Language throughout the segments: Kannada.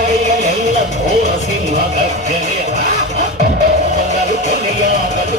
ಇದ್ದ ಕಡೆಯಲ್ಲೆಲ್ಲ ಘೋರ ಸಿಂಹ ಗರ್ಜನೆ ಮೊದಲು ಕೊನೆಯಾಗಲು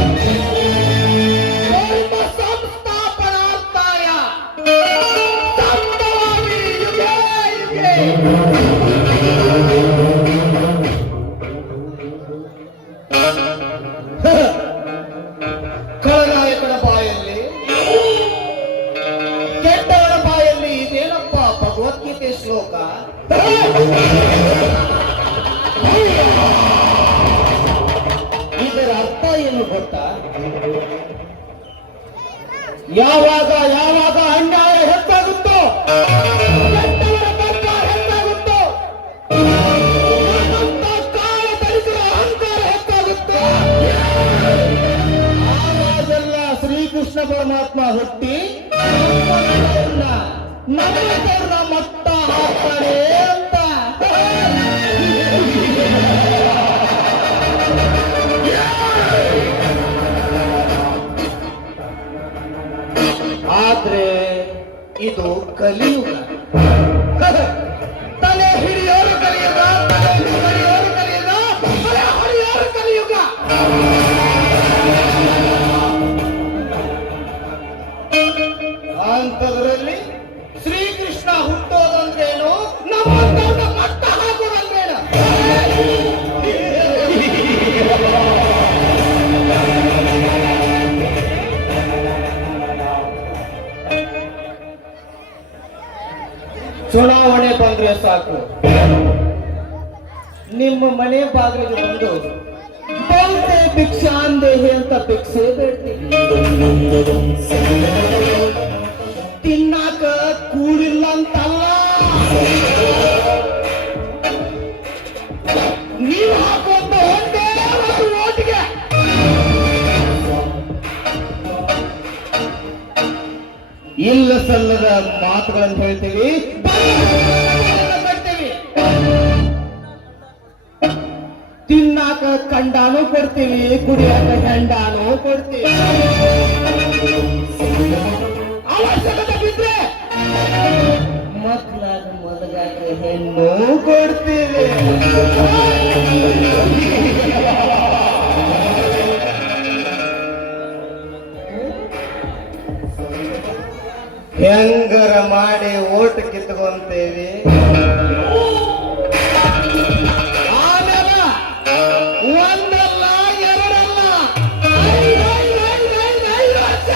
ಭಗವದ್ಗೀತೆ ಶ್ಲೋಕ ಇದರ ಅರ್ಥ ಏನು ಗೊತ್ತಾ ಯಾವಾಗ ಯಾವಾಗ ಅನ್ಯಾಯ ನಮ್ಮದವ್ರನ್ನ ಮಟ್ಟ ಹಾಕ್ತಾನೆ ಅಂತ. ಆದ್ರೆ ಇದು ಕಲಿಯುಗ. ಶ್ರೀಕೃಷ್ಣ ಹುಟ್ಟೋದಂದ್ರೇನು? ನಮ್ಮ ಮಟ್ಟ ಹಾಕೋದಂದ್ರೇನು? ಚುನಾವಣೆ ಬಂದ್ರೆ ಸಾಕು. ನಿಮ್ಮ ಮನೆ ಬಾಗಿಲಿಗೆ ಬಂದು ಬಹುತೆ ಭಿಕ್ಷಾಂದೇಹಿ ಅಂತ ಭಿಕ್ಷೆ ಬೇಡ್ತೀವಿ ತಿನ್ನಾಕ ಕೂಡಿಲ್ಲ ಅಂತಲ್ಲ. ನೀವು ಹಾಕುವಂತ ಒಂದೇ ಒಂದು ಓಟಿಗೆ. ಇಲ್ಲ ಸಲ್ಲದ ಮಾತುಗಳನ್ನು ಹೇಳ್ತೀವಿ. ತಿನ್ನಾಕ ಕಂಡಾನು ಕೊಡ್ತೀವಿ ಕುಡಿಯಾಕ ಹೆಂಡಾನು ಕೊಡ್ತೀವಿ. ಅವಶ್ಯಕತೆ ಕೊಡ್ತೀವಿ ಹೆಂಗರ ಮಾಡಿ ಓಟ್ ಕಿತ್ಕೊಂತೀವಿ ಆಮೇಲೆ ಒಂದಲ್ಲ ಎರಡಲ್ಲ ಐದ್,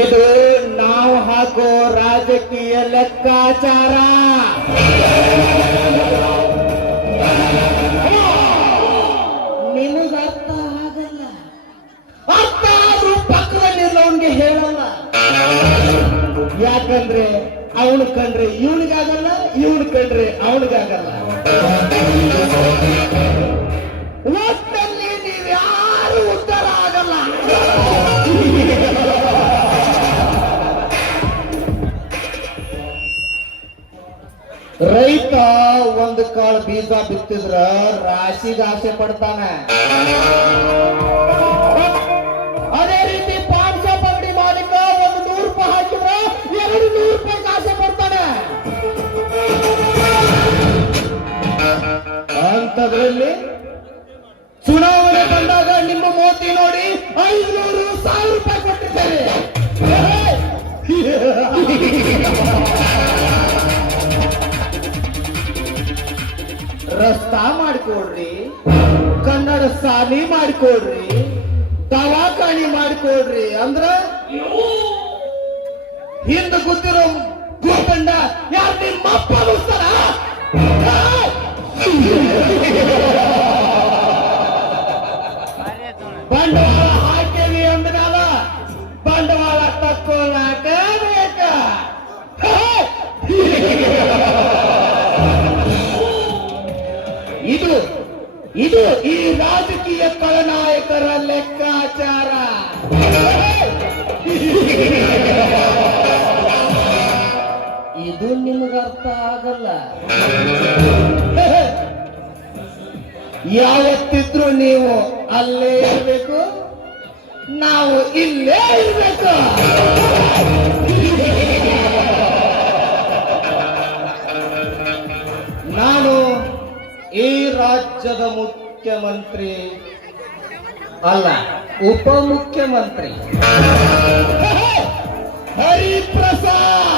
ಇದು ನಾವು ಹಾಕೋ ರಾಜಕೀಯ ಲೆಕ್ಕಾಚಾರ. ನಿಮಗ ಅರ್ಥ ಆಗಲ್ಲ. ಅರ್ಥ ಆದ್ರೂ ಹೇಳಲ್ಲ. ಯಾಕಂದ್ರೆ ಅವನು ಕಂಡ್ರೆ ಇವನಿಗಾಗಲ್ಲ ಇವನು ಕಂಡ್ರೆ ಅವನಿಗಾಗಲ್ಲ ಒಟ್ಟಲ್ಲಿ ನೀವ್ಯಾರು ಉತ್ತರ ಆಗಲ್ಲ. ರೈತ ಒಂದು ಕಾಳು ಬೀಜ ಬಿತ್ತಿದ್ರ ರಾಶಿಗೆ ಆಸೆ ಪಡ್ತಾನ. ಅದೇ ರೀತಿ ಪಾಂಚ ಪಂಗಡಿ ಮಾಲೀಕ ಒಂದು ನೂರು ರೂಪಾಯಿ ಹಾಕಿದ್ರ ಎರಡು ನೂರು ರೂಪಾಯಿ ಆಸೆ ಪಡ್ತಾನೆ. ಅಂತದ್ರಲ್ಲಿ ಚುನಾವಣೆ ಬಂದಾಗ ನಿಮ್ಮ ಮೋತಿ ನೋಡಿ ಐನೂರು ಸಾವಿರ ರೂಪಾಯಿ ಕೊಟ್ಟಿದ್ದಾರೆ. ಮಾಡಿಕೊಡ್ರಿ. ಕನ್ನಡ ಸಾಲಿ ಮಾಡಿಕೊಡ್ರಿ. ದವಾಖಾನಿ ಮಾಡಿಕೊಡ್ರಿ ಅಂದ್ರ ಹಿಂದ ಗೊತ್ತಿರೋ ಭೂಖಂಡ ಯಾರು ನಿಮ್ಮ ಅಪ್ಪ ಇದು ಈ ರಾಜಕೀಯ ಖಳನಾಯಕರ ಲೆಕ್ಕಾಚಾರ. ಇದು ನಿಮಗೆ ಅರ್ಥ ಆಗಲ್ಲ. ಯಾವತ್ತಿದ್ರು ನೀವು ಅಲ್ಲೇ ಇರಬೇಕು, ನಾವು ಇಲ್ಲೇ ಇರ್ಬೇಕು. ರಾಜ್ಯದ ಮುಖ್ಯಮಂತ್ರಿ ಅಲ್ಲ ಉಪಮುಖ್ಯಮಂತ್ರಿ ಹರಿಪ್ರಸಾದ್